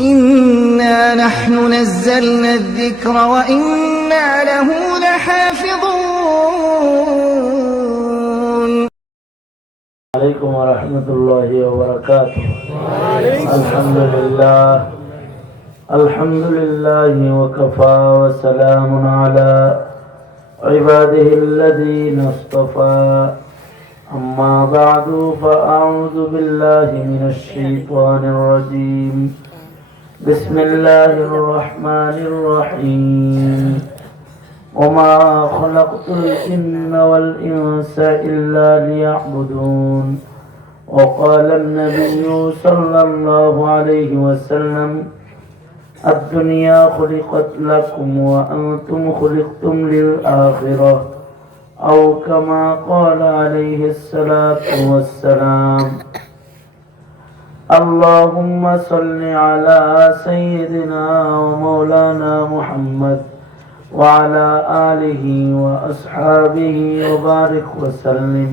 إنا نحن نزلنا الذكر وإنا له لحافظون. عليكم ورحمة الله وبركاته. الحمد لله وكفى وسلام على عباده الذين اصطفى. أما بعد فأعوذ بالله من الشيطان الرجيم. بسم الله الرحمن الرحيم. وما خلقت الجن والإنس إلا ليعبدون. وقال النبي صلى الله عليه وسلم: الدنيا خلقت لكم وأنتم خلقتم للآخرة، أو كما قال عليه الصلاة والسلام. اللهم صل على سيدنا ومولانا محمد وعلى آله وأصحابه وبارك وسلم.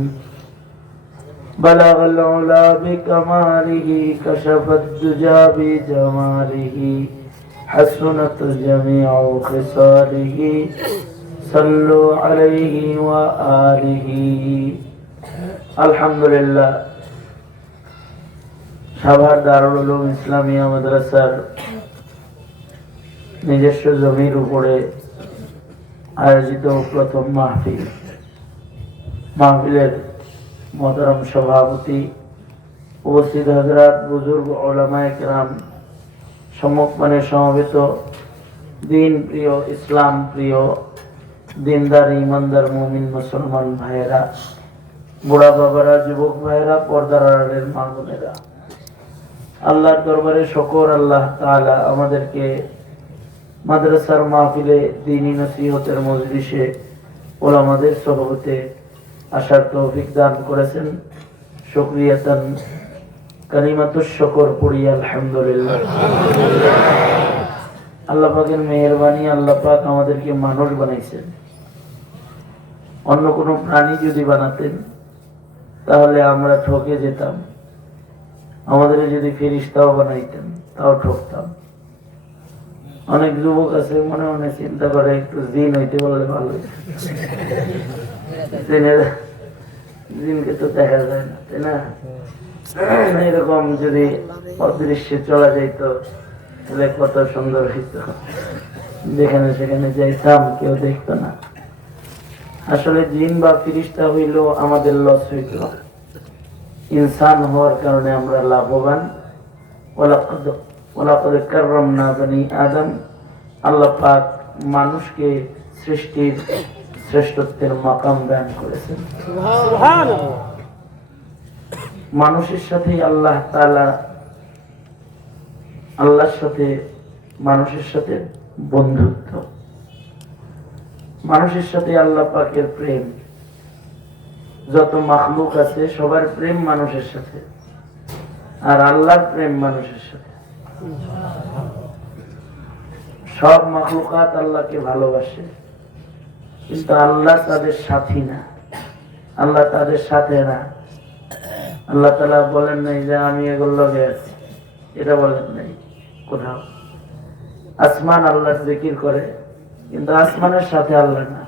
بلغ العلا بكماله، كشف الدجى بجماله، حسنت جميع خصاله. صلوا عليه وآله. আলহামদুলিল্লাহ, সাভার দারুল উলুম ইসলামিয়া মাদ্রাসার নিজস্ব জমির উপরে আয়োজিত প্রথম মাহফিলের মোহতারাম সভাপতি, উপস্থিত হযরত, বুজুর্গ, উলামায়ে কেরাম, সম্মুখপানে সমবেত দিন প্রিয়, ইসলাম প্রিয়, দিনদার, ইমানদার মুমিন মুসলমান ভাইয়েরা, বুড়া বাবারা, যুবক ভাইয়েরা, পর্দার আড়ালের মা বোনেরা, আল্লাহর দরবারে শুকর, আল্লাহ তাআলা আমাদেরকে মাদ্রাসার মাহফিলে দ্বীনী নসিহতের মজলিসে উলামাদের সোহবতে আসার তৌফিক দান করেছেন। শুকরিয়াতান কালিমাতুশ শুকর পড়ি আলহামদুলিল্লাহ। আল্লাহ পাকের মেহেরবানি, আল্লাহ পাক আমাদেরকে মানুষ বানাইছেন। অন্য কোনো প্রাণী যদি বানাতেন তাহলে আমরা ঠকে যেতাম। আমাদের যদি ফেরেশতাও বানাইতেন তাও ঠকতাম। অনেক যুবক আছে মনে মনে চিন্তা করে একটু জিন হইতে বললে ভালো হইতো। জিনকে তো দেখা যায় না, তাই না? এরকম যদি অদৃশ্যে চলা যাইত তাহলে কত সুন্দর হইত। যেখানে সেখানে যাইতাম, কেউ দেখতো না। আসলে জিন বা ফেরেশতা হইলেও আমাদের লস হইত। ইনসান হওয়ার কারণে আমরা লাভবান। ওয়ালাকাদ কাররামনা বনি আদম। আল্লাহ পাক মানুষকে সৃষ্টির শ্রেষ্ঠত্বের মাকাম দান করেছেন। সুবহানাল্লাহ। মানুষের সাথে আল্লাহ তাআলা, আল্লাহর সাথে মানুষের সাথে বন্ধুত্ব, মানুষের সাথে আল্লাহ পাকের প্রেম। যত মাখলুক আছে সবার প্রেম মানুষের সাথে, আর আল্লাহর প্রেম মানুষের সাথে। সব মাখলুকাত আল্লাহকে ভালোবাসে, কিন্তু আল্লাহ তাদের সাথী না, আল্লাহ তাদের সাথে না। আল্লাহ তাআলা বলেন নাই যে আমি এগুলোর লগে আছি, এটা বলেন নাই কোথাও। আসমান আল্লাহর জিকির করে, কিন্তু আসমানের সাথে আল্লাহ না।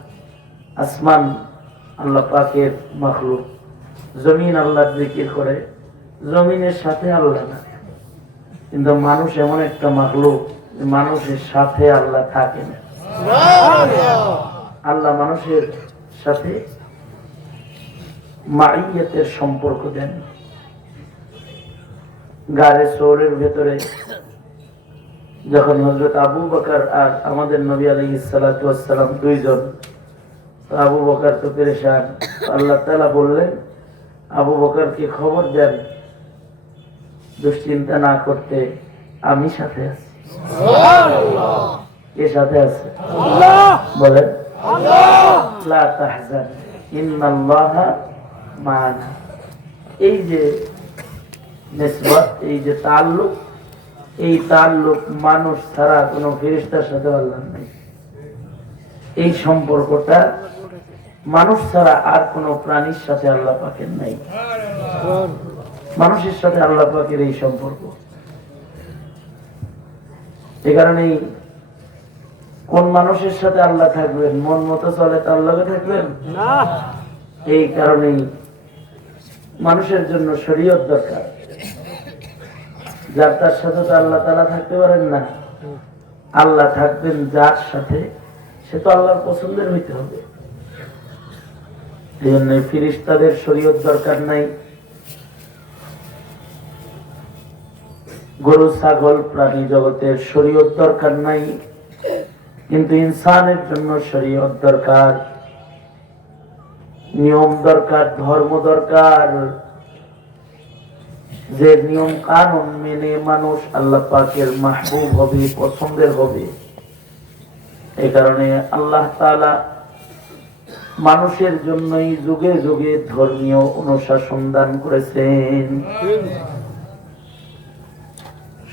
আসমান আল্লাহ পাকের মাখলুক। জমিন আল্লাহর জিকির করে, জমিনের সাথে আল্লাহ না। কিন্তু মানুষ এমন একটা মাখলুক, মানুষের সাথে আল্লাহ থাকে না। আল্লাহ মানুষের সাথে মাইয়াতের সম্পর্ক দেন। গারে সৌরের ভেতরে যখন হযরত আবু বকর আর আমাদের নবী আলাইহিস সালাতু ওয়াস সালাম দুইজন, আবু বকর তো পেরেশান। আল্লাহ তাআলা বললেন, আবু বকরকে খবর দেন দুশ্চিন্তা না করতে, আমি সাথে আছি। সুবহানাল্লাহ। কে সাথে আছে? আল্লাহ। বলেন, আল্লাহ। লা তাহজান ইন্নাল্লাহা মা'ানা। এই যে নিসবত, এই যে তাআল্লুক, এই তাআল্লুক মানুষ ছাড়া কোনো ফেরেশতার সাথে আল্লাহ নাই। এই সম্পর্কটা মানুষ ছাড়া আর কোনো প্রাণীর সাথে আল্লাহ পাকের নাই। মানুষের সাথে আল্লাহ পাকের এই সম্পর্ক। এ কারণেই কোন মানুষের সাথে আল্লাহ থাকবেন? মন মতো চলে তার লগে থাকবেন না। এই কারণেই মানুষের জন্য শরীয়ত দরকার। যার তার সাথে তো আল্লাহ তাআলা থাকতে পারেন না। আল্লাহ থাকবেন যার সাথে, সে তো আল্লাহর পছন্দের হইতে হবে। এই জন্য ফেরেশতাদের শরীয়ত দরকার নাই, গরু ছাগল প্রাণী জগতের শরীয়ত দরকার নাই, কিন্তু ইনসানের জন্য শরীয়ত দরকার, নিয়ম দরকার, ধর্ম দরকার। যে নিয়ম কানুন মেনে মানুষ আল্লাহ পাকের মাহবুব হবে, পছন্দের হবে। এই কারণে আল্লাহ তাআলা মানুষের জন্যই যুগে যুগে ধর্মীয় অনুশাসন দান করেছেন।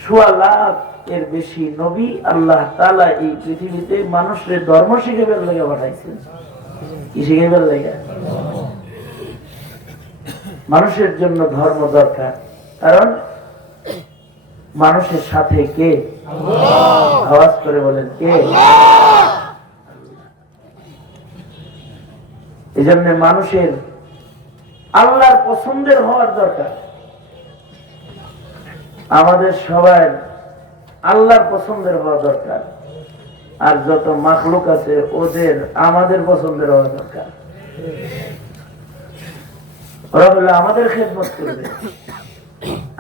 ১৬ লাখ এর বেশি নবী আল্লাহ তাআলা এই পৃথিবীতে মানুষের ধর্ম শিখাবার লেগে পাঠাইছেন। কি শিখাবার লেগে? মানুষের জন্য ধর্ম দরকার, কারণ মানুষের সাথে কে? আওয়াজ করে বলেন, কে? এই জন্য মানুষের আল্লাহর পছন্দের হওয়ার দরকার। আমাদের সবার আল্লাহর পছন্দের হওয়া দরকার, আর যত মাখলুক আছে ওদের আমাদের পছন্দের হওয়া দরকার। ওরা বলে আমাদের খেদমত করবে,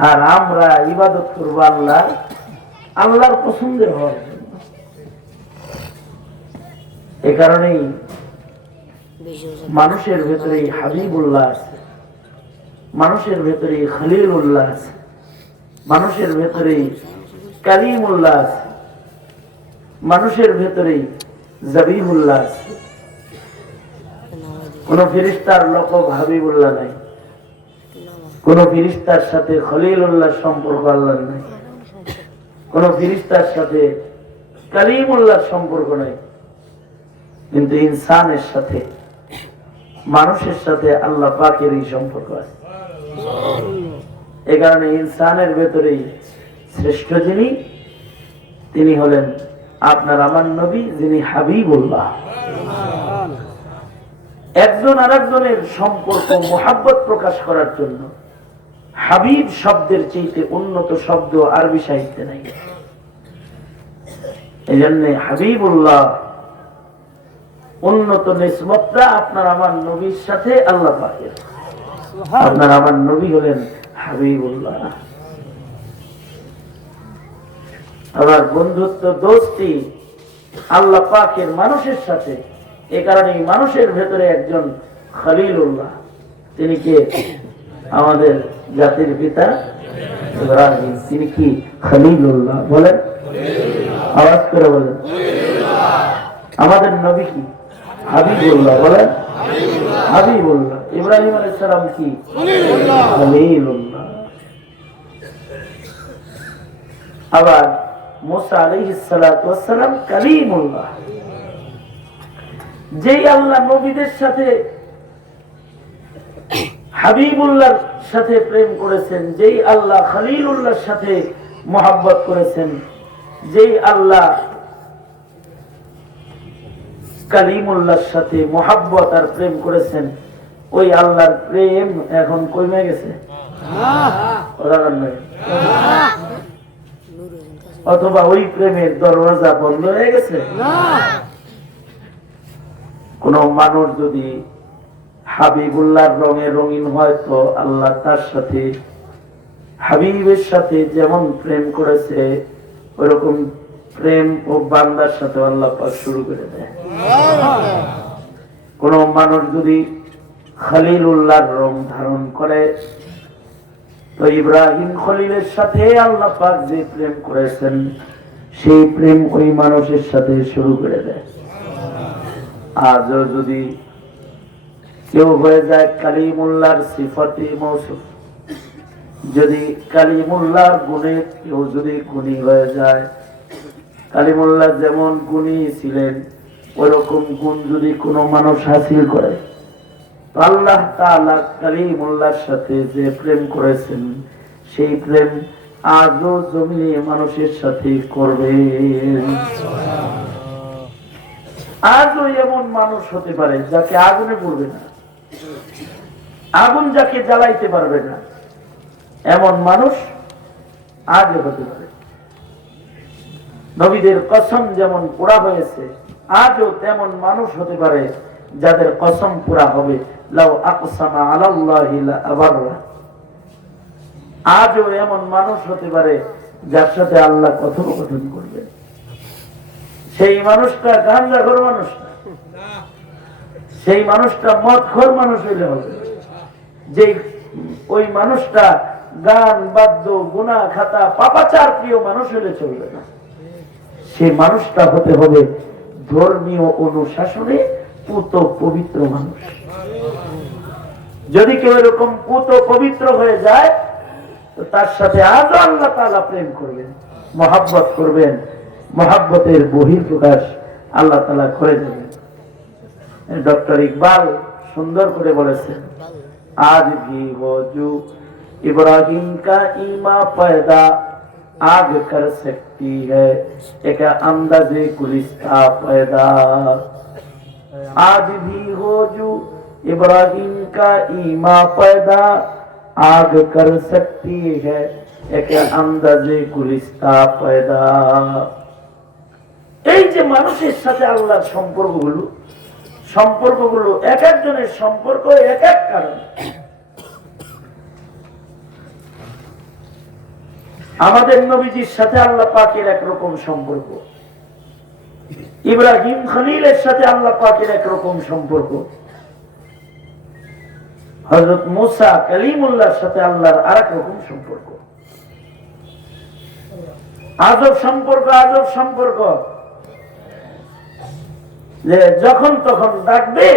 আর আমরা ইবাদত করবো আল্লাহর পছন্দের হওয়ার জন্য। এ কারণেই মানুষের ভেতরে হাবিবুল্লাহ আছে, মানুষের ভেতরে খলিলুল্লাহ আছে, মানুষের ভেতরে কালিমুল্লাহ আছে, মানুষের ভেতরে জাবিহুল্লাহ আছে। কোন ফেরেশতার লকব হাবিবুল্লাহ নাই, কোন ফেরেশতার সাথে খলিলুল্লাহ সম্পর্ক আল্লাহর নাই, কোন ফেরেশতার সাথে কালিমুল্লাহ সম্পর্ক নাই। কিন্তু ইনসানের সাথে, মানুষের সাথে আল্লাহ পাকের এই সম্পর্ক আছে। এই কারণে ইনসানের ভেতরেই শ্রেষ্ঠ যিনি, তিনি হলেন আপনার আমার নবী, যিনি হাবিবুল্লাহ। একজন আরেকজনের সম্পর্ক মুহাব্বত প্রকাশ করার জন্য হাবিব শব্দের চাইতে উন্নত শব্দ আরবি সাহিত্যে নাই। এই জন্য হাবিবুল্লাহ উন্নত নিসবতটা আপনার আমার নবীর সাথে আল্লাহ পাকের। আপনার আমার নবী হলেন হাবিবুল্লাহ। আবার বন্ধুত্ব দোস্তি আল্লাহ পাকের মানুষের সাথে। এ কারণে মানুষের ভেতরে একজন খলিলুল্লাহ, তিনি কে? আমাদের জাতির পিতা ইব্রাহিম। তিনি কি? খলিলুল্লাহ। বলেন, আওয়াজ করে বলেন। আমাদের নবী কি? হাবিবুল্লাহ। বলেন, হাবিবুল্লাহ। ইব্রাহিম আলাইহিস সালাম কি? খলিলুল্লাহ। আবার মুসা আলাইহিস সালাতু ওয়াস সালাম কালিমুল্লাহ। যেই আল্লাহ নবীদের সাথে হাবিবুল্লাহর সাথে প্রেম করেছেন, যেই আল্লাহ খলিলুল্লাহর সাথে মোহাব্বত করেছেন, যেই আল্লাহ কালিমুল্লাহর সাথে মোহাব্বত আর প্রেম করেছেন, ওই আল্লাহর প্রেম এখন কমে গেছে অথবা ওই প্রেমের দরওয়াজা বন্ধ হয়ে গেছে। কোন মানুষ যদি হাবিবুল্লাহর রঙে রঙিন হয়, তো আল্লাহ তার সাথে হাবিবের সাথে যেমন প্রেম করেছে ওরকম প্রেম ও বান্দার সাথে আল্লাহ পাক শুরু করে দেয়। কোন মানুষ যদি খলিলুল্লাহর রং ধারণ করে, তো ইব্রাহিম খলিলের সাথে আল্লাহ পাক যে প্রেম করেছেন, সেই প্রেম ওই মানুষের সাথে শুরু করে দেয়। আজও যদি কেউ হয়ে যায় কালিমুল্লাহর সিফাতে মৌসুফ, যদি কালিমুল্লাহর গুণে কেউ যদি গুণী হয়ে যায়, কালিমুল্লাহ যেমন গুণী ছিলেন ওরকম গুণ যদি কোনো মানুষ হাসিল করে, তো আল্লাহ তাআলা কালিমুল্লাহর সাথে যে প্রেম করেছেন, সেই প্রেম আজও জমিনে মানুষের সাথে করবে। আজও এমন মানুষ হতে পারে যাকে আগুনে পড়বে না, আগুন যাকে জ্বালাইতে পারবে না, এমন মানুষ আজও হতে পারে। নবীদের কসম যেমন পুরা হয়েছে, আজও তেমন মানুষ হতে পারে যাদের কসম পুরা হবে। লাউ আকসামা আলাল্লাহি লা আবাররা। আজও এমন মানুষ হতে পারে যার সাথে আল্লাহ কথোপকথন করবে। সেই মানুষটা গাঁজাখোর মানুষ না, সেই মানুষটা মদখোর মানুষ হইলে হবে। যে ওই মানুষটা গান বাদ্য গুনাহ খাতা পাপাচার প্রিয় মানুষ হইলে চলবে না। সেই মানুষটা হতে হবে ধর্মীয় অনুশাসনে পুত পবিত্র মানুষ। যদি কেউ এরকম পুত পবিত্র হয়ে যায় তো তার সাথে আজও আল্লাহ তাআলা প্রেম করবেন, মহাব্বত করবেন, মহাব্বতের বহিঃপ্রকাশ আল্লাহ তাআলা করে দেবেন। ডক্টর ইকবাল সুন্দর করে বলেছেন, আজ ভি হো জো ইব্রাহিম কা ইমা পয়দা आग कर सकती है एक अंदाजे गुलिस्ता पैदा। आज भी हो जो इब्राहिम का ईमा पैदा आग कर सकती है एक अंदाजे गुलिस्ता पैदा। এই যে মানুষের সাথে আল্লাহর সম্পর্কগুলো এক একজনের সম্পর্ক এক এক কারণ। আমাদের নবীজির সাথে আল্লাহ পাকের একরকম সম্পর্ক, ইব্রাহিম খলিলের সাথে আল্লাহ পাকের একরকম সম্পর্ক, হযরত মুসা কালিমুল্লাহর সাথে আল্লাহর আরেক রকম সম্পর্ক। আজব সম্পর্ক, আজব সম্পর্ক যে যখন তখন ডাকবে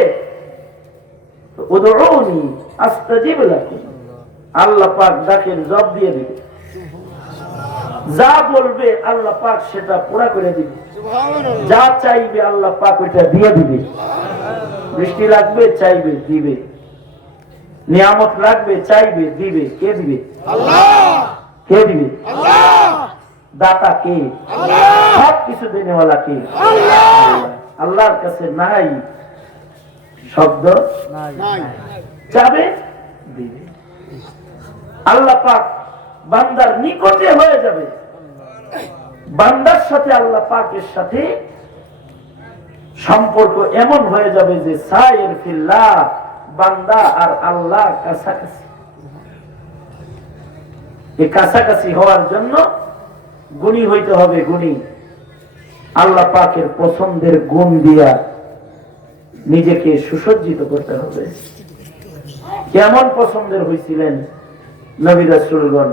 উদউনি আস্তাজিব লাকুম, আল্লাহ পাক ডাকের জবাব দিয়ে দিবে। যা বলবে আল্লাহ পাক সেটা পুরা করে দিবে, যা চাইবে আল্লাহ পাক ওইটা দিয়ে দিবে। বৃষ্টি লাগবে চাইবে দিবে, নিয়ামত লাগবে চাইবে দিবে। কে দিবে? আল্লাহ। কে দিবে? আল্লাহ। দাতা কে? আল্লাহ। সব কিছু দেনেওয়ালা কে? আল্লাহ। আল্লাহর কাছে নাই শব্দ, নাই চাবে দিবে। আল্লাহ পাক বান্দার নিকটে হয়ে যাবে, বান্দার সাথে আল্লাহ পাকের সাথে সম্পর্ক এমন হয়ে যাবে যে সায়ের ফিল্লাহ, বান্দা আর আল্লাহ কাছাকাছি। এই কাছাকাছি হওয়ার জন্য গুণী হইতে হবে, গুণী। আল্লাহ পাকের পছন্দের গুণ দিয়া নিজেকে সুসজ্জিত করতে হবে। কেমন পছন্দের হয়েছিলেন নবী রাসূলগণ?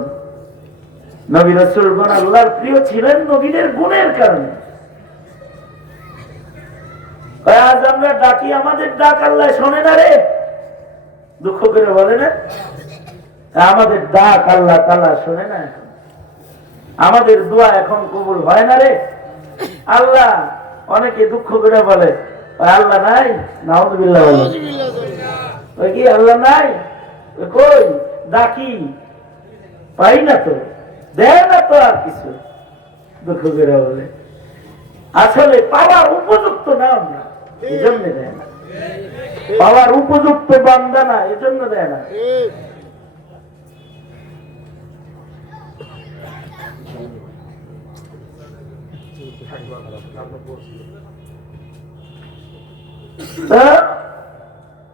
নবী রাসূলগণ আল্লাহর প্রিয় ছিলেন নবীদের গুণের কারণে। আজ আমরা ডাকি, আমাদের ডাক আল্লাহ শোনে না রে, দুঃখ করে বলে না? আমাদের ডাক আল্লাহ তাআলা শোনে না, আমাদের দোয়া এখন কবুল হয় না রে। আল্লাহ অনেকে দুঃখ করে বলে আল্লাহ নাই, নাউযুবিল্লাহ বলে। ওই কি আল্লাহ নাই? কই ডাকি পাই না তো, দেয় না তো, আর কিছু দুঃখ করে বলে। আসলে পাওয়ার উপযুক্ত না আমরা, এই জন্য দেয় না। পাওয়ার উপযুক্ত বান্দা না, এজন্য দেয় না।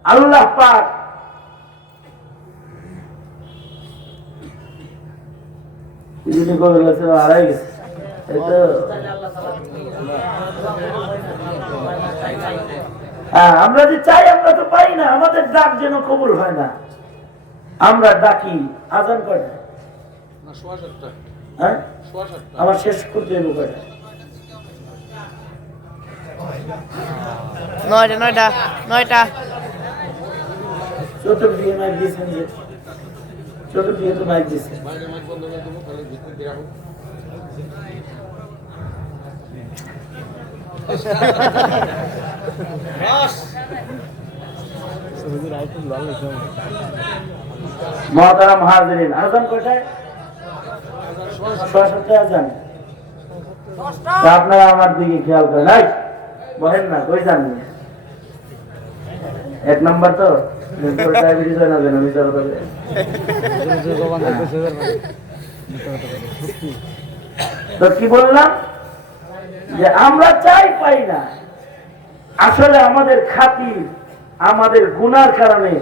আল্লাহ পাক হারাই গেছে। আমরা যে চাই আমরা তো পাই না, আমাদের ডাক যেন কবুল হয় না। আমরা ডাকি আজান করে আমার শেষ করতে হবে করে 9টা চতুর্দিকে মাইক দিয়েছেন, যে চতুর্দিকে তো মাইক দিয়েছে। মহতারাম হাজিরিন, আজান কয়টায়? জানেন আপনারা আমার দিকে খেয়াল করেন নাই বলেন না কই জানি এক নাম্বার তো ডায়াবেটিস হয় না যেন বিচার করে তো কি বললাম যে আমরা চাই পাই না আসলে আমাদের খাতির আমাদের গুনার কারণে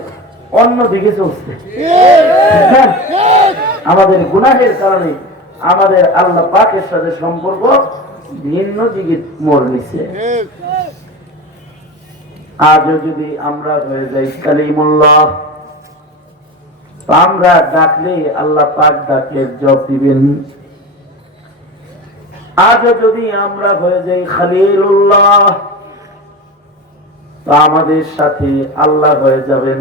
অন্যদিকে চলছে আমাদের গুনাহের কারণে আমাদের আল্লাহ পাকের সাথে সম্পর্ক ভিন্ন দিকে মোড় নিচ্ছে আজও যদি আমরা হয়ে যাই কালিমুল্লাহ আমরা ডাকলে আল্লাহ পাক ডাকলে জবাব দিবেন আজও যদি আমরা হয়ে যাই খলিলুল্লাহ তো আমাদের সাথে আল্লাহ হয়ে যাবেন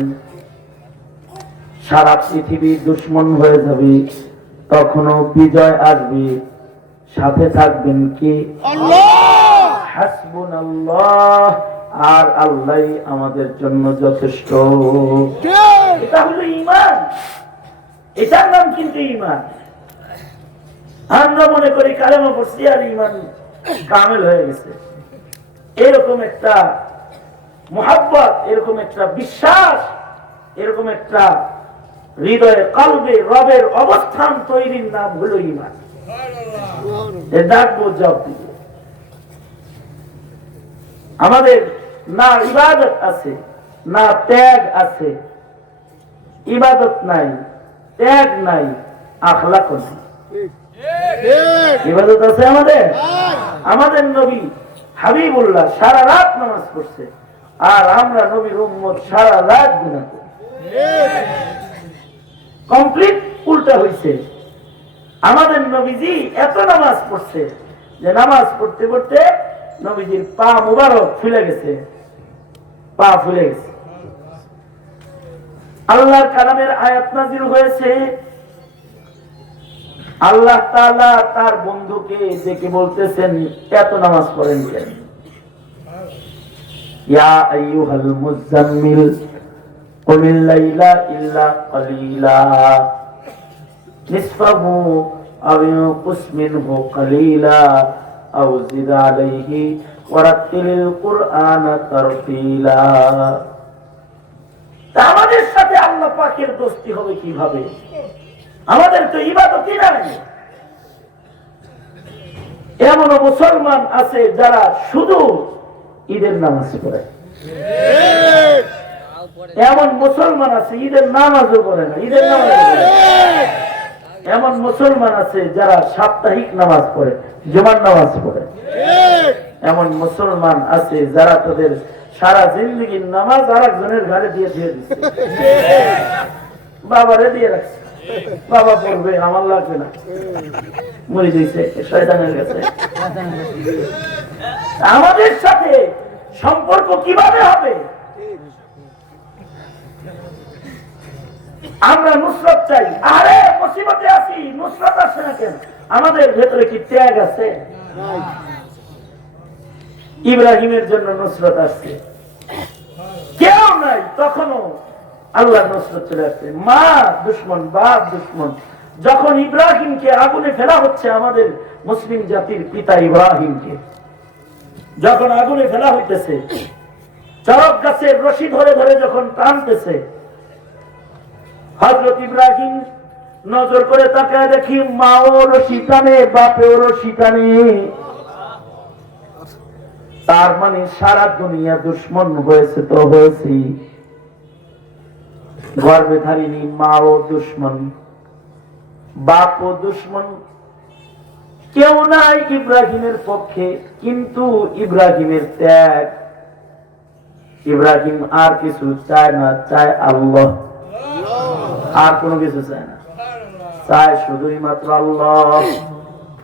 সারা পৃথিবী দুশ্মন হয়ে যাবে তখনও বিজয় আসবে সাথে থাকবেন কি আল্লাহ হাসবুনাল্লাহ আর আল্লাহ আমাদের জন্য যথেষ্ট এটা হলো ঈমান এটার নাম কিন্তু ঈমান আমরা মনে করি কালেমা পড়ছি আর ঈমান কামেল হয়ে গেছে এরকম একটা মুহাব্বত এরকম একটা বিশ্বাস এরকম একটা হৃদয়ে কলবে রবের অবস্থান তৈরির নাম হলো ঈমান ডাকবো জবাব দিব আমাদের না ইবাদত আছে না ত্যাগ আছে ইবাদত নাই ত্যাগ নাই আখলাক নাই ইবাদত আছে আমাদের আমাদের নবী হাবিবুল্লাহ সারা রাত নামাজ পড়ছে আর আমরা নবীর উম্মত সারা রাত গুনাহ করি কমপ্লিট উল্টা হইছে আমাদের নবীজি এত নামাজ পড়ছে যে নামাজ পড়তে পড়তে নবীজির পা মুবারক ফুলে গেছে পা ফুলে গেছে আল্লাহর কালামের আয়াত নাযিল হয়েছে আল্লাহ তাআলা তার বন্ধুকে ডেকে বলতেছেন এত নামাজ পড়েন কেন ইয়া আইয়ুহাল মুজাম্মিল কুমিল লাইলা ইল্লা কালিলা নিসফাহু আও ইনকুস মিনহু কালিলা আও জিদ আলাইহি ওয়ারাতিলিল কুরআনা তারতিলা আমাদের সাথে আল্লাহ পাকের দোস্তি হবে কিভাবে আমাদের তো ইবাদতই নাই এমন মুসলমান আছে যারা শুধু ঈদের নামাজ পড়ে এমন মুসলমান আছে ঈদের নামাজও পড়ে না ঈদের নামাজ এমন মুসলমান আছে যারা সাপ্তাহিক নামাজ পড়ে জুমার নামাজ পড়ে এমন মুসলমান আছে যারা তাদের সারা জিন্দগির নামাজ আরেকজনের ঘরে দিয়ে দিয়ে দিচ্ছে বাবারে দিয়ে রাখছে বাবা পড়বে আমার লাগবে না মরে দিয়েছে শয়তানের কাছে আমাদের সাথে সম্পর্ক কিভাবে হবে আমরা নুসরত চাই আরে মুসিবতে আছি নুসরত আসে না কেন আমাদের ভেতরে কি ত্যাগ আছে ইব্রাহিমের জন্য নুসরত আসছে কেউ নাই তখনও আল্লাহ নুসরত চলে আসছে মা দুশ্মন বাপ দুশ্মন যখন ইব্রাহিমকে আগুনে ফেলা হচ্ছে আমাদের মুসলিম জাতির পিতা ইব্রাহিমকে যখন আগুনে ফেলা হইতেছে চরক গাছের রশি ধরে ধরে যখন টানতেছে হযরত ইব্রাহিম নজর করে তাকায় দেখি মাও রশি টানে বাপেও রশি টানে তার মানে সারা দুনিয়া দুশ্মন হয়েছে তো হয়েছে গর্ভে ধারিনি মাও দুশ্মন বাপও দুশ্মন কেউ নাই ইব্রাহিমের পক্ষে কিন্তু ইব্রাহিমের ত্যাগ ইব্রাহিম আর কিছু চায় না চায় আল্লাহ আর কোনো কিছু চায় না চায় শুধুই মাত্র আল্লাহ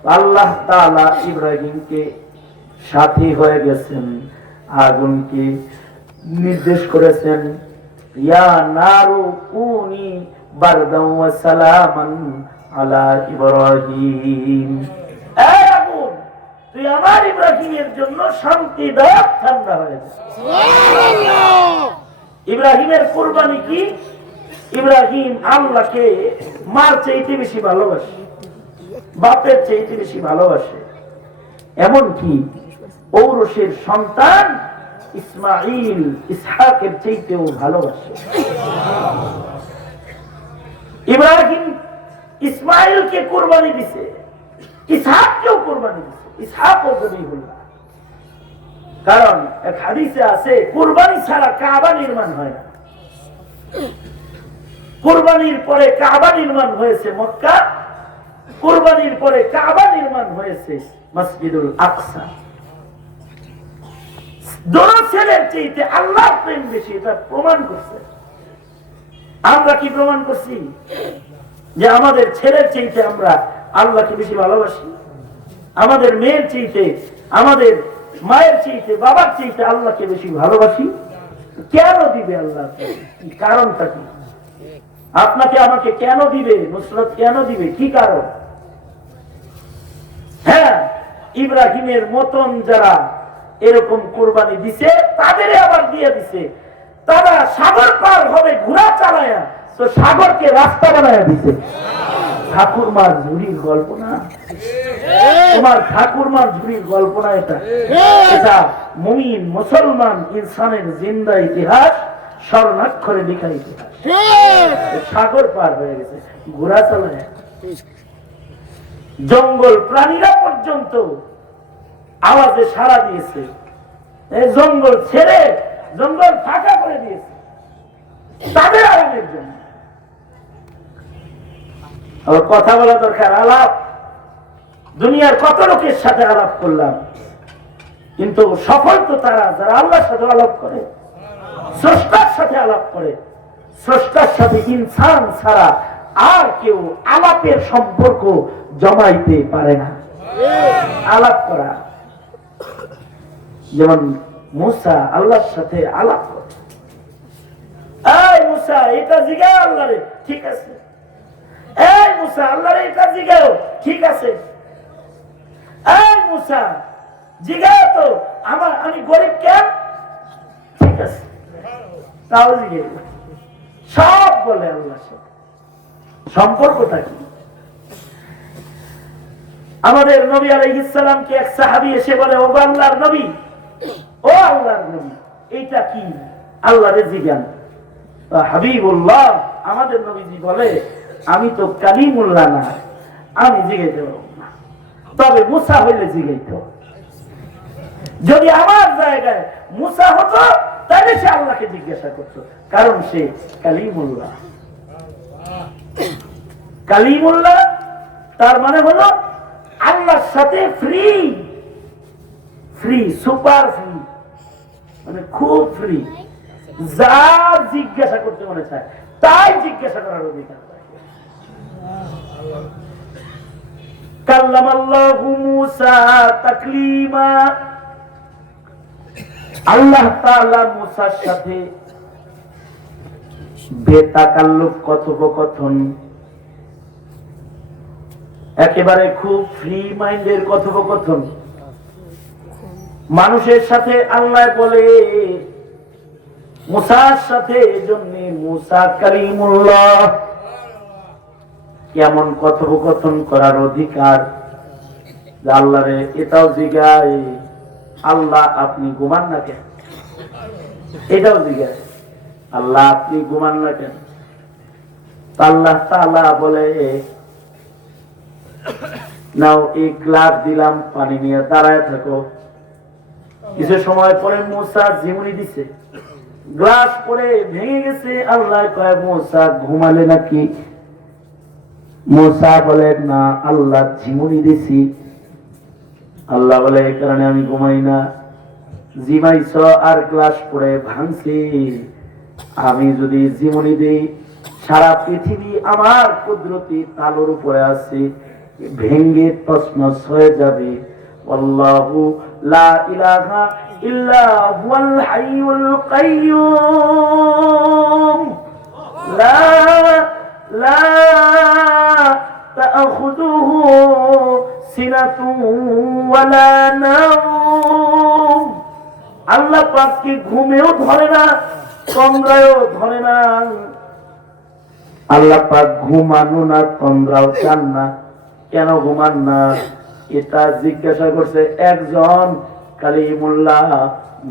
আল্লাহ তাআলা ইব্রাহিমকে সাথী হয়ে গেছেন আগুনকে নির্দেশ করেছেন ইয়া নারু কুনি বারদাও ওয়া সালামান আলা ইব্রাহিম এই আগুন তুই আমার ইব্রাহিমের জন্য শান্তিদায়ক ঠান্ডা হয়ে যা সুবহানাল্লাহ ইব্রাহিমের কুরবানি কি ইব্রাহিম আল্লাহকে মার চাইতে বেশি ভালোবাসে বাপের চাইতে বেশি ভালোবাসে। এমনকি ঔরসের সন্তান ইসমাইল ইসহাকের চাইতেও ভালোবাসে। ইব্রাহিম ইসমাইলকে কুরবানি দিছে, ইসহাককেও কুরবানি দিছে, ইসহাকও জবিহুল্লাহ। কারণ এক হাদিসে আছে কুরবানি ছাড়া কাবা নির্মাণ হয় না। কুরবানির পরে কাবা নির্মাণ হয়েছে মক্কা, কুরবানির পরে কাবা নির্মাণ হয়েছে মসজিদুল আকসা। দোনো ছেলের চাইতে আল্লাহর প্রেম বেশি, এটা প্রমাণ করছে। আমরা কি প্রমাণ করছি যে আমাদের ছেলের চাইতে আমরা আল্লাহকে বেশি ভালোবাসি? আমাদের মেয়ের চাইতে, আমাদের মায়ের চাইতে, বাবার চাইতে আল্লাহকে বেশি ভালোবাসি? কেন দিবে আল্লাহ? কারণটা কি? আপনাকে আমাকে কেন দিবে? নুসরত কেন দিবে? কি কারণ? হ্যাঁ, ইব্রাহিমের মতন যারা এরকম কুরবানি দিছে তাদের আবার দিয়ে দিছে। তারা সাগর পার হবে ঘোড়া চালায়া, তো সাগরকে রাস্তা বানায়া দিছে। ঠাকুরমার ঝুড়ির গল্প না, তোমার ঠাকুরমার ঝুড়ির গল্প না এটা। এটা মুমিন মুসলমান ইনসানের জিন্দা ইতিহাস, স্বর্ণাক্ষরে লেখা ইতিহাস। সাগর পার হয়ে গেছে ঘোড়া চালায়া। জঙ্গল প্রাণীরা পর্যন্ত আওয়াজে সাড়া দিয়েছে। এই জঙ্গল ছেড়ে জঙ্গল ফাঁকা করে দিয়েছে তাদের আরামের জন্য। আবার কথা বলা দরকার, আলাপ। দুনিয়ার কত লোকের সাথে আলাপ করলাম, কিন্তু সফল তো তারা যারা আল্লাহর সাথে আলাপ করে, স্রষ্টার সাথে আলাপ করে। স্রষ্টার সাথে ইনসান ছাড়া আর কেউ আলাপের সম্পর্ক জমাইতে পারে না। আলাপ করা, যেমন মুসা আল্লাহর সাথে আলাপ করে। এই মুসা এটা জিগাও আল্লাহরে, ঠিক আছে। এই মুসা আল্লাহরে এটা জিগাও, ঠিক আছে। এই মুসা জিগাও তো আমি গরিব কেন, ঠিক আছে, তাও জিগাই। সব বলে আল্লাহর সাথে। সম্পর্কটা কি? আমাদের নবী আলাইহিস সালামকে এক সাহাবী এসে বলে, ও আল্লাহর নবী, ও আল্লাহর নবী, এইটা কি? আল্লাহরে জিজ্ঞান। হাবিবুল্লাহ আমাদের নবীজি বলে, আমি তো কালিমুল্লাহ না, আমি জিগাইতে পারব না, তবে মুসা হইলে জিগাইত। যদি আমার জায়গায় মুসা হতো তাহলে সে আল্লাহকে জিজ্ঞাসা করতো, কারণ সে কালিমুল্লাহ। কালিমুল্লাহ তার মানে হলো আল্লাহর সাথে ফ্রি, ফ্রি, সুপার ফ্রি, মানে খুব ফ্রি। যা জিজ্ঞাসা করতে মনে চায় তাই জিজ্ঞাসা করার অধিকার। কাল্লামাল্লাহু মূসা তাকলিমা, আল্লাহ তাআলা মূসার সাথে বেতাকাল্লুফ কথোপকথন, একেবারে খুব ফ্রি মাইন্ডের কথোপকথন। মানুষের সাথে আল্লাহ বলে মুসার সাথে, এজন্য মুসা কালিমুল্লাহ। কেমন কথোপকথন করার অধিকার আল্লাহরে এটাও জিজ্ঞায়, আল্লাহ আপনি ঘুমান না কেন, এটাও জিজ্ঞায়, আল্লাহ আপনি ঘুমান না কেন। আল্লাহ তাআলা বলে, নাও এই গ্লাস দিলাম, পানি নিয়ে দাঁড়ায় থাকো। কিছু সময় পরে মূসা ঝিমুনি দিছে, গ্লাস পরে ভেঙে গেছে। আল্লাহ কয়, মূসা ঘুমালে নাকি? মূসা বলে, না আল্লাহ ঝিমুনি দিছি। আল্লাহ বলে, এই কারণে আমি ঘুমাই না। জিমাইছ আর গ্লাস পরে ভাঙছি, আমি যদি ঝিমুনি দিই সারা পৃথিবী আমার কুদরতি তালুর উপরে আছে, ভেঙ্গে তছনছ হয়ে যাবে। আল্লাহু লা ইলাহা ইল্লা হুয়াল হাইয়ুল কাইয়্যুম লা লা তাখুযুহু সিনাতুন ওয়ালা নাওম। আল্লাহ পাককে ঘুমেও ধরে না, তন্দ্রায়ও ধরে না। আল্লাহ পাক ঘুমানো না, তন্দ্রাও চান না। কেন ঘুমান না? এটা জিজ্ঞাসা করছে একজন কালিমুল্লাহ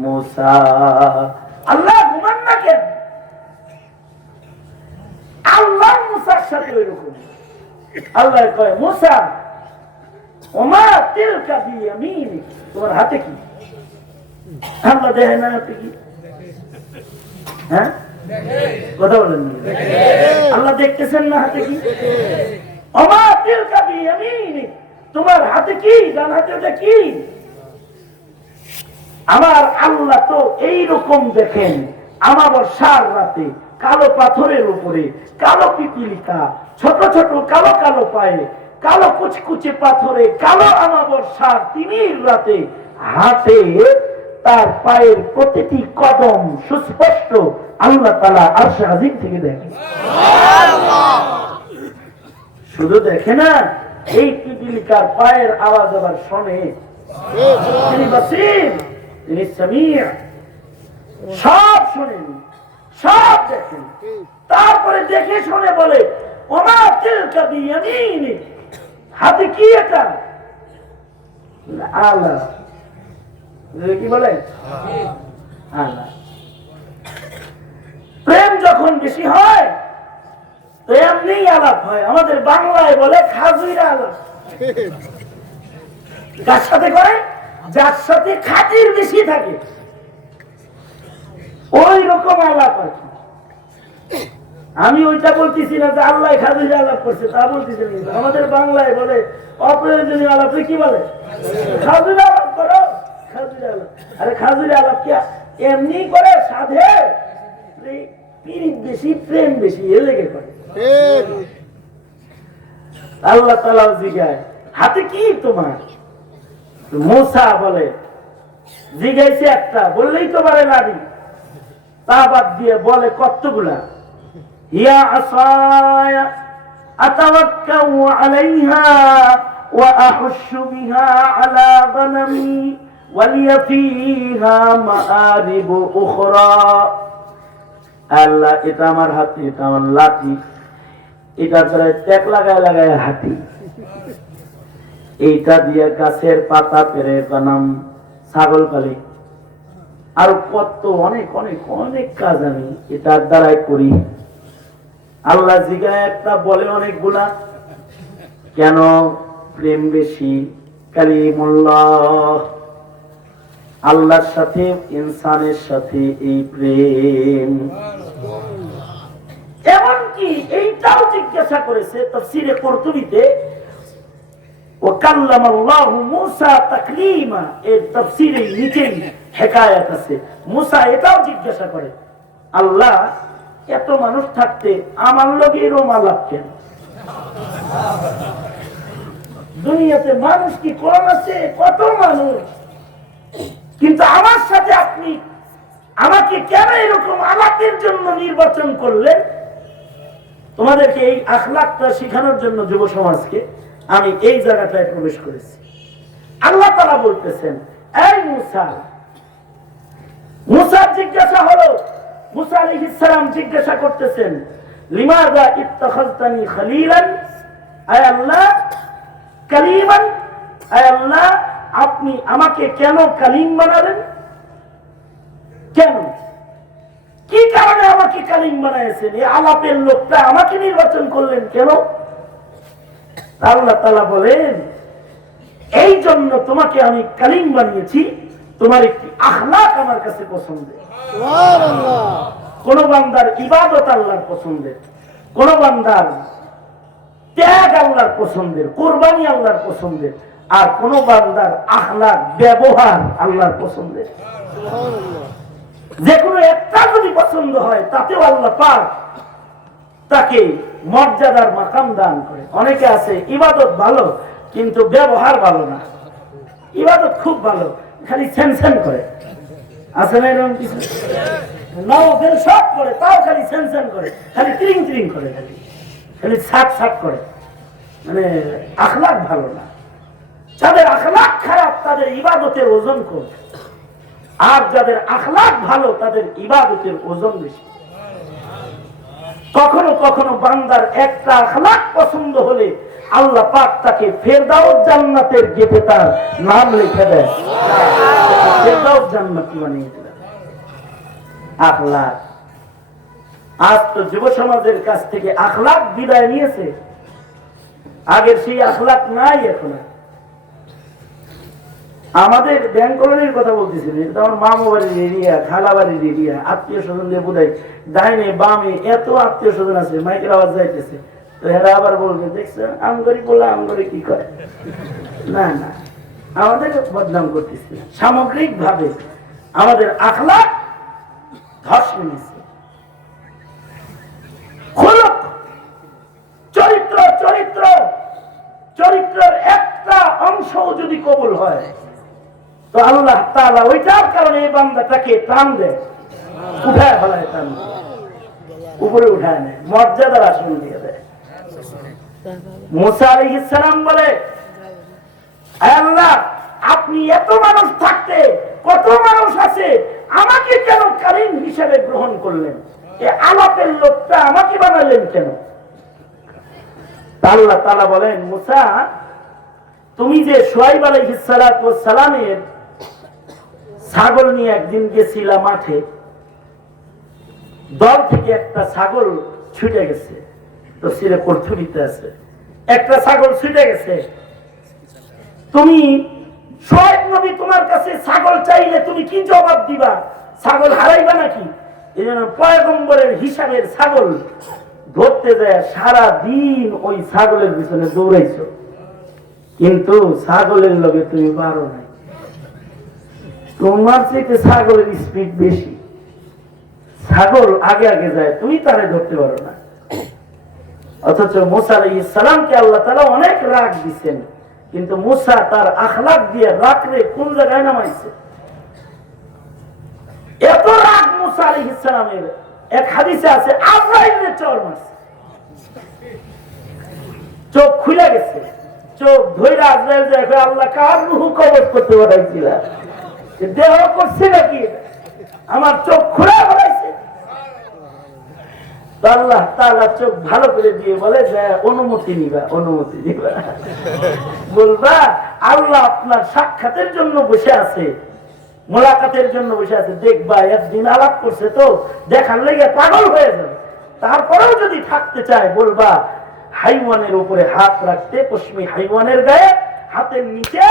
মুসা। আল্লাহ ঘুমান না কেন? আল্লাহ মুসার সাথে ওইরকম। আল্লাহ কয় মুসা ওমা তিলকা বিয়ামিনিক, তোমার হাতে কি? আল্লাহ দেখে না হাতে কি? হ্যাঁ কথা বলেন না? আল্লাহ দেখতেছেন না হাতে কি? ওমা তিলকা বিয়ামিনিক, তোমার হাতে কি? ডান হাতে ওটা কি? আমার আল্লাহ তো এইরকম দেখেন, আমাবস্যার রাতে কালো পাথরের উপরে কালো পিপিলিকা, ছোট ছোট কালো কালো পায়ে, কালো কুচকুচে পাথরে, কালো আমাবস্যার তিমির রাতে হাতে তার পায়ের প্রতিটি কদম সুস্পষ্ট আল্লাহ তাআলা আরশে আজিম থেকে দেখে। শুধু দেখে না, এই পিপিলিকার পায়ের আওয়াজ আবার শোনে। তিনি বাসীর, তিনি সামিয়া, সব শোনেন, সব দেখেন। তারপরে দেখে শুনে বলে ওমা তিলকা বিয়ামিনিক, হাতে কি এটা? আল্লাহ কি বলে? আল্লাহ। প্রেম যখন বেশি হয় তো এমনি আলাপ হয়। আমাদের বাংলায় বলে খাজুইরা আলাপ। যার সাথে করে, যার সাথে খাতির বেশি থাকে ওই রকম আলাপ আছে। আমি ওইটা বলতেছি না যে আল্লাহ খাজুইরা আলাপ করছে, তা বলতেছি না। আমাদের বাংলায় বলে অপ্রয়োজনীয় আলাপে কি বলে? খাজুইরা আলাপ করো, খাজুইরা আলাপ। আরে খাজুইরা আলাপ কি এমনি করে? সাধে পীড়িত বেশি, প্রেম বেশি, এ লেগে করে। আল্লাহ তাআলা জিজ্ঞাসা হাতে কি তোমার? মুসা বলে জিজ্ঞাসা একটা, বললেই তো পারে নারী, তা বাদ দিয়ে বলে কতগুলা। ইয়া আসায়া আতাওয়াক্কাউ আলাইহা ওয়া আহুশু বিহা আলা গনামি ওয়ালিয়া ফিহা মাআরিব উখরা। আল্লাহ এটা আমার হাতি, এটা আমার লাঠি, এটা ধরে ট্যাক লাগায় লাগায় হাতি, এইটা দিয়ে গাছের পাতা পেরে বানাম, ছাগল পালি, আর কত অনেক অনেক অনেক কাজ আমি এটার দ্বারাই করি। আল্লাহ জিগায় একটা বলে অনেকগুলা। কেন? প্রেম বেশি। কালিমুল্লাহ, আল্লাহর সাথে ইনসানের সাথে এই প্রেম। এমনকি এইটাও জিজ্ঞাসা করেছে তাফসীরে কুরতুবীতে, ও কাল্লামাল্লাহু মূসা তাকলীমা, এর তাফসীরে নিচে হিকায়াত আছে। মূসা এটাও জিজ্ঞাসা করে আল্লাহ এত মানুষ থাকতে আমার লগে এরকম আলাপ কেন? দুনিয়াতে মানুষ কি কম আছে? কত মানুষ, কিন্তু আমার সাথে আপনি আমাকে কেন এরকম আলাপের জন্য নির্বাচন করলেন? তোমাদেরকে এই আখলাকটা শেখানোর জন্য যুব সমাজকে আমি এই জায়গাটায় প্রবেশ করেছি। আল্লাহ তাআলা বলতেছেন এই মূসা, মূসা জিজ্ঞাসা হলো, মূসা আলাইহিস সালাম জিজ্ঞাসা করতেছেন লিমাযা ইত্তাখাযতানি খলিলান, আয় আল্লাহ কালিমান, আয় আল্লাহ আপনি আমাকে কেন কালিম বানালেন? কেন, কি কারণে আমাকে কালিম বানাইছেন? এই আলাপের লোকটা আমাকে নির্বাচন করলেন কেন? আল্লাহ তাআলা বলেন এই জন্য তোমাকে আমি কালিম বানিয়েছি, তোমার একটি আখলাক আমার কাছে পছন্দের। সুবহানাল্লাহ। কোন বান্দার ইবাদত আল্লাহর পছন্দের, কোন বান্দার ত্যাগ আল্লাহর পছন্দের, কুরবানি আল্লাহর পছন্দের, আর কোন বান্দার আখলাক ব্যবহার আল্লাহর পছন্দের। সুবহানাল্লাহ। যে কোনো একটা যদি পছন্দ হয় তাতেও আল্লাহ পাক তাকে মর্যাদার মাকাম দান করে। অনেকে আছে ইবাদত ভালো কিন্তু ব্যবহার ভালো না, ইবাদত খুব ভালো খালি সেনসেন করে, আছে না এরকম কিছু? নওয়াফিল সব করে তাও খালি সেনসেন করে, খালি ট্রিং ট্রিং করে, খালি খালি ছাট ছাট করে, মানে আখলাক ভালো না। যাদের আখলাক খারাপ তাদের ইবাদতের ওজন কম, আর যাদের আখলাক ভালো তাদের ইবাদতের ওজন বেশি। কখনো কখনো বান্দার একটা আখলাক পছন্দ হলে আল্লাহ পাক তাকে ফেরদাউস জান্নাতের গেটে তার নাম লিখে দেয়, ফেরদাউস জান্নাতি বানিয়ে দিলেন। আখলাক, আজ তো যুব সমাজের কাছ থেকে আখলাক বিদায় নিয়েছে, আগের সেই আখলাক নাই এখন। আমাদের ব্যাংক কলোনির কথা বলতেছিল, আমার মামা বাড়ির এরিয়া, খালা বাড়ির এরিয়া, আত্মীয় স্বজনদের বোধহয় ডাইনে বামে এত আত্মীয় স্বজন আছে, মাইকের আওয়াজ যাইতেছে, তো এরা আবার বলবে দেখছেন আমগরি বললে আমগরি কি করে। না না, আমাদের বদনাম করতেছে, সামগ্রিক ভাবে আমাদের আখলাক ধস নেমেছে। চরিত্র চরিত্র চরিত্রের একটা অংশ যদি কবুল হয় তো আল্লাহ তাআলা ওইটার কারণে এই বান্দাটাকে টান দেয়, উঠায় ফেলায়, টান উপরে উঠায় নেয়, মর্যাদার আসন দিয়ে দেয়। মুসা আলাইহিস সালাম বলে, আল্লাহ আপনি এত মানুষ থাকতে কত মানুষ আছে, আমাকে কেন কারীম হিসেবে গ্রহণ করলেন? এই আলাপের লোকটা আমাকে বানালেন কেন? আল্লাহ তাআলা বলেন, মুসা তুমি যে শুআয়ব আলাইহিস সালাতু ওয়াস সালামের ছাগল নিয়ে একদিন গেছিলা মাঠে, দল থেকে একটা ছাগল ছুটে গেছে, তো সিরে পড়থুরিতে আছে, একটা ছাগল ছুটে গেছে, তুমি শুআয়ব নবী তোমার কাছে ছাগল চাইলে তুমি কি জবাব দিবা? ছাগল হারাইবা নাকি? এজন্য পয়গম্বরের হিসাবের ছাগল ধরতে যায় সারা দিন ওই ছাগলের পিছনে দৌড়াইছো, কিন্তু ছাগলের লগে তুমি পারো নাই, তোমার চেয়ে ছাগলের স্পিড বেশি, ছাগল আগে আগে যায়, তুমি তারে ধরতে পারো না। অথচ মুসা আলাইহিস সালামকে আল্লাহ তাআলা অনেক রাগ দিয়েছেন, কিন্তু মুসা তার আখলাক দিয়ে রাগরে কোন জায়গায় নামাইছে। এত রাগ মুসা আলাইহিস সালামের, এক হাদিসে আছে আজরাইলে চড় মারছে, চোখ খুলে গেছে, চোখ ধইরা আজরাইল যায়, আল্লাহ কার রূহ কবজ করতে পাঠাইছিল, দেহ করছে নাকি, আমার চোখ খুলে ফেলাইছে। আল্লাহ তাআলা চোখ ভালো করে দিয়ে বলে যে অনুমতি নিবা, অনুমতি নিবা, বলবা আল্লাহ আপনার সাক্ষাতের জন্য বসে আছে, মোলাকাতের জন্য বসে আছে, দেখবা একদিন আলাপ করছে তো দেখার লেগে পাগল হয়ে যাবে, তারপরেও যদি থাকতে চায় বলবা হাইওয়ানের উপরে হাত রাখতে, পশমি হাইওয়ানের গায়ে হাতের নিচে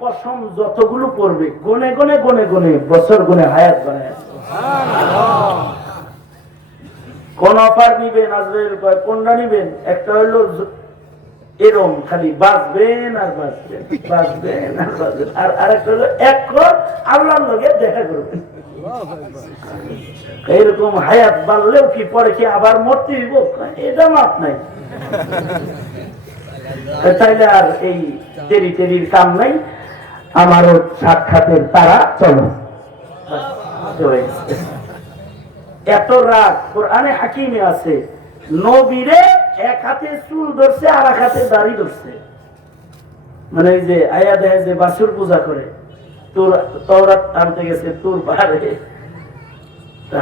পশম যতগুলো পড়বে গনে গনে গনে গনে বছর গনে হায়াত বানায়। কোন অফার নিবেন? আজরাইল কয় কোনটা নিবেন? একটা হইলো এরম খালি বাঁচবেন আর বাঁচবেন, বাঁচবেন আর বাঁচবেন, আর আরেকটা হলো এক আল্লাহর লগে দেখা করবেন। এইরকম হায়াত বাড়লেও কি পরে কি আবার মরতে দিব? এটা মাপ নাই, তাইলে আর এই দেরি টেরির কাম নাই, আমারও সাক্ষাতের তারা চলো। এত রাগ কোরআনে হাকিমে আছে, নবীরে এক হাতে চুল ধরছে আর এক হাতে দাড়ি ধরছে, মানে এই যে আয়া দেয় যে বাছুর পূজা করে, তোর তওরাত আনতে গেছে তোর পাহাড়ে,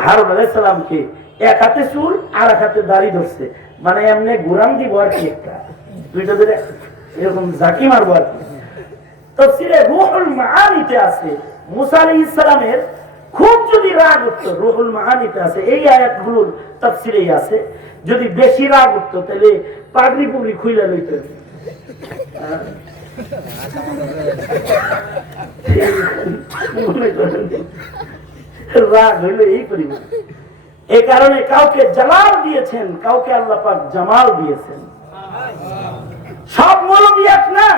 হারুন আলাইহিস সালামকে এক হাতে চুল আর এক হাতে দাড়ি ধরছে, মানে এমনি ঘুরান দিব আর কি, একটা দুইটা ধরে এরকম ঝাঁকি মারবো আর কি। তাফসীরে রূহুল মাআনিতে আছে মুসা আলাইহিস সালামের খুব যদি রাগ উঠতো, রূহুল মাআনিতে আছে, এই আয়াতগুলোর তাফসীরেই আছে, যদি বেশি রাগ উঠতো তাহলে পাগড়ি পুগড়ি খুইলা লইত, রাগ হইল এই পরিমাণ। এই কারণে কাউকে জালাল দিয়েছেন, কাউকে আল্লাহ পাক জামাল দিয়েছেন। সব মৌলবী এক না,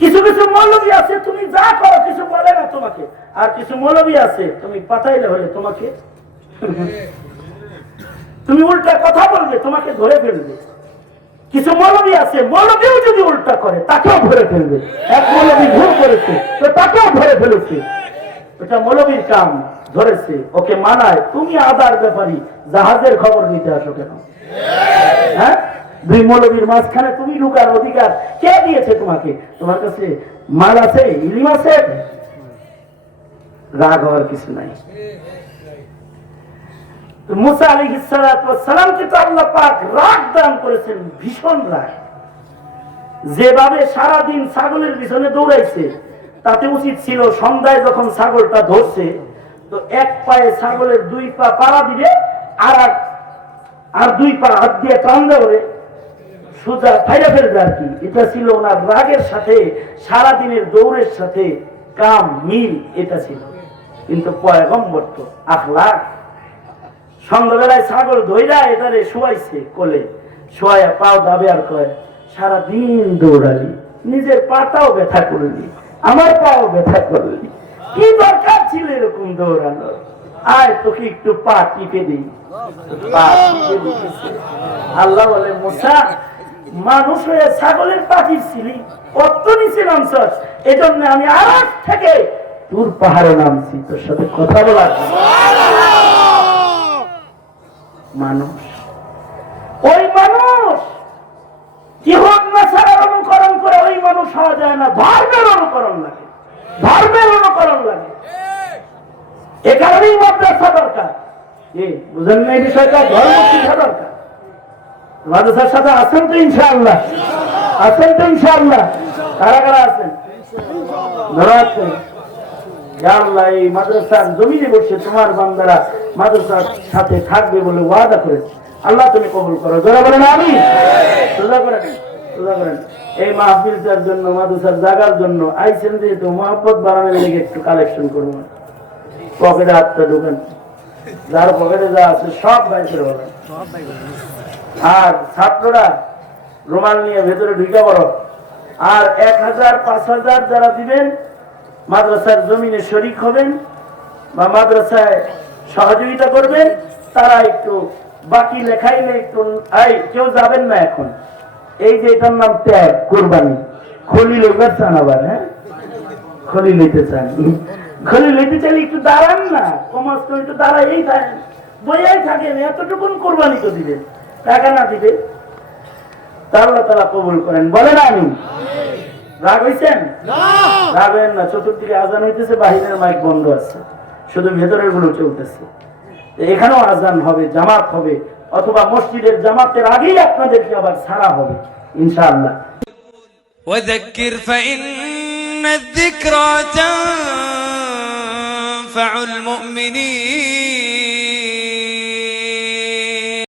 কিছু কিছু মৌলবী আছে তুমি যা করো কিছু বলে না তোমাকে, আর কিছু মৌলবী আছে তুমি পাঠাইলে হলে তোমাকে, তুমি উল্টা কথা বলবে তোমাকে ধরে ফেলবে। কিছু মৌলবী আছে মৌলবীও যদি উল্টা করে তাকেও ধরে ফেলবে, এক মৌলবী ভুল করেছে তো তাকেও ধরে ফেলেছে, এটা মৌলবীর কাম, ধরেছে ওকে মানায়। তুমি আদার ব্যাপারী জাহাজের খবর নিতে আসো কেন? হ্যাঁ, দুই মৌলবীর মাঝখানে তুমি ঢুকার অধিকার কে দিয়েছে তোমাকে? তোমার কাছে মাল আছে, ইলিম আছে, রাগ হওয়ার কিছু নাই। মুসা আলাইহিস সালামকে তো আল্লাহ পাক রাগ দান করেছেন, ভীষণ রাগ। যেভাবে সারাদিন ছাগলের পিছনে দৌড়াইছে, তাতে উচিত ছিল সন্ধ্যায় যখন ছাগলটা ধরছে তো এক পায়ে ছাগলের দুই পা পাড়া দিবে, আর দুই পা হাত দিয়ে টান দেবে, সোজা ফাইরা ফেলবে আর কি। এটা ছিল ওনার রাগের সাথে সারাদিনের দৌড়ের সাথে কাম মিল, এটা ছিল। কিন্তু পয়গম্বর তো আখলাক। সন্ধ্যাবেলায় ছাগল ধইরা এটারে শোয়াইছে কোলে, শোয়া পাও দাবে আর কয়, সারাদিন দৌড়ালি, নিজের পাটাও ব্যথা করলি, আমার পাও ব্যথা করলি, কি দরকার ছিল এরকম দৌড়ানো? আয় তোকে একটু পা টিপে দিই। আল্লাহ বলে, মুসা, মানুষ হয়ে ছাগলের পা টিপছিলি, কত নিচে নামছস, এজন্য আমি আরাক থেকে তোর পাহাড়ে নামছি, তোর সাথে কথা বলার। মানুষ, ওই মানুষ জিহাদ নাসারার অনুকরণ করে ওই মানুষ হওয়া যায় না, ধর্মের অনুকরণ লাগে, ধর্মের অনুকরণ লাগে। এ কারণেই মাদ্রাসা দরকার। বুঝেন না এই বিষয়টা? ধর্ম শিক্ষা দরকার। মাদ্রাসার সাথে আছেন তো ইনশাআল্লাহ? আছেন তো ইনশাআল্লাহ? কারা কারা আছেন? ধরা আছেন? আল্লাহ এই মাদ্রাসার জমিনে বসে তোমার বান্দারা মাদ্রাসার সাথে থাকবে বলে ওয়াদা করেছে। আল্লাহ তুমি কবুল করো। যারা বলেন আমি সোজা করেন, সোজা করেন। এই মাহফিলটার জন্য, মাদ্রাসার জায়গার জন্য আইসেন, যেহেতু মহব্বত বাড়ানোর লেগে একটু কালেকশন করবো। পকেটে হাতটা ঢুকেন, যার পকেটে যা আছে সব বাইর করে বলেন। আর ছাত্ররা রুমাল নিয়ে ভেতরে ঢুকে পড়ো। আর 1000, 5000 যারা দিবেন, মাদ্রাসার জমিনে শরীক হবেন বা মাদ্রাসায় সহযোগিতা করবেন, তারা একটু বাকি লেখাইলে একটু কেউ যাবেন না এখন। এই যে এটার নাম ত্যাগ, কোরবানি। খলি লইবার চান আবার? হ্যাঁ, খলি লইতে চান? খলি লইতে চাইলে একটু দাঁড়ান না, কমাস করে একটু দাঁড়াই থাকেন, বইয়াই থাকেন, এতটুকুন কোরবানি তো দিবেন, টাকা না দিবে। আল্লাহ তাআলা কবুল করেন, বলেন আমি। রাগ হইছেন? রাগ হইেন না। চতুর্দিকে আজান হইতেছে, বাহিরের মাইক বন্ধ আছে, শুধু ভেতরের গুলো চলতেছে। এখানেও আজান হবে, জামাত হবে, অথবা মসজিদের জামাতের আগেই আপনাদেরকে আবার ছাড়া হবে ইনশাআল্লাহ। وذكر فإن الذكرى تنفع المؤمنين